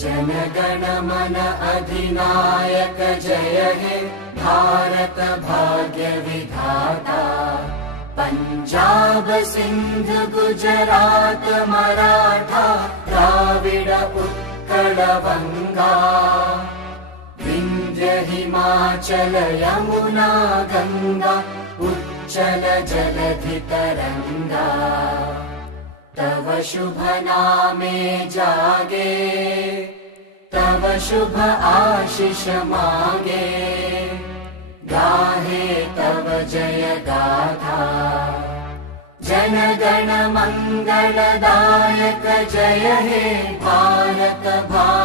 जनगण मन अधिनायक जय हे भारत भाग्य विधाता। पंजाब सिंध गुजरात मराठा द्राविड उत्कल बंगा। विंध्य हिमाचल यमुना गंगा उच्चल जलधि तरंगा। तव शुभ नामे जागे तव शुभ आशीष मागे। गाहे तव जय गाथा जनगण मंगलदायक जय हे भारत भाग्य